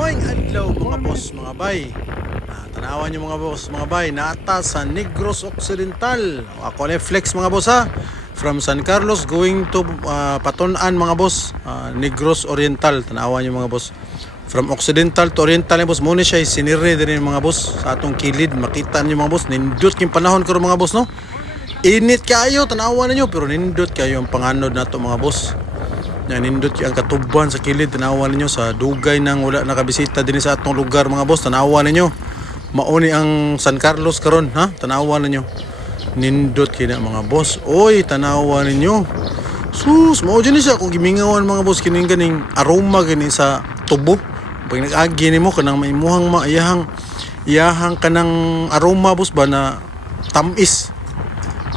Maayong adlaw mga boss, mga bay. Tanawan nyo mga boss, mga bay. Naata sa Negros Occidental. Ako na flex mga boss ha. From San Carlos going to Patunan mga boss. Negros Oriental. Tanawan nyo mga boss. From Occidental to Oriental boss. Muna siya sinire din mga boss. Sa atong kilid. Makita nyo mga boss. Nindot yung panahon ko mga boss no. Init kayo, tanawan ninyo. Pero nindot kayo ang panganod na to mga boss. Nindot ang katuban sa kilid. Tanawan ninyo sa dugay nang wala nakabisita din sa atong lugar mga boss. Tanawan ninyo. Mauni ang San Carlos karon ha. Tanawan ninyo. Nindot kina mga boss. Oy, tanawan ninyo. Sus, mao dyan siya kung gimingawan mga boss kining ganing aroma gani sa tubo. Pag nag-agi nimo kanang maimuhang iyahang kanang aroma boss ba na tamis.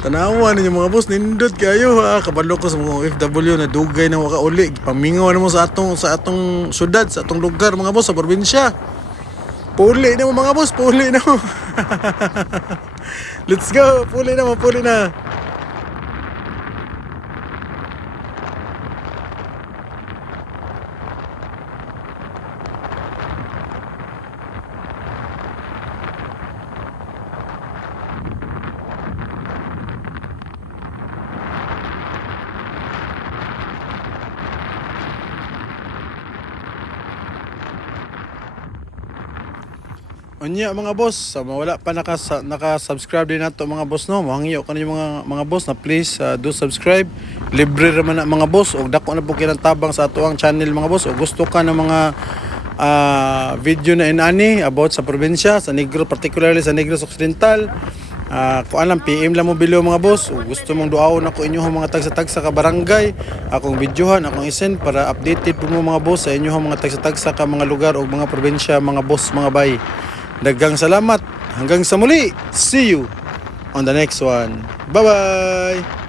Tanawan ninyo mga boss, nindot kayo ha. Kabalo ko sa mga OFW na dugay na waka uli. Pamingawan mo sa atong syudad, sa atong lugar mga boss, sa probinsya. Puli na mo mga boss, puli na mo. Let's go, puli na mo, puli na. Unya mga boss, sa wala pa naka-subscribe din nato mga boss no. Mangyo kanyo mga boss na please do subscribe. Libre ra man na mga boss og dako na po kinang tabang sa atoang channel mga boss. O gusto ka ng mga video na inani about sa probinsya, sa Negros, particularly sa Negros Occidental. Kung alam, PM lang mo below mga boss. O gusto mong duawon ako inyong mga tagsa-tagsa ka barangay, akong videohan, akong isend para updated po mo mga boss sa inyong mga tagsa-tagsa ka mga lugar o mga probinsya mga boss mga bay. Daghang salamat. Hanggang sa muli. See you on the next one. Bye-bye.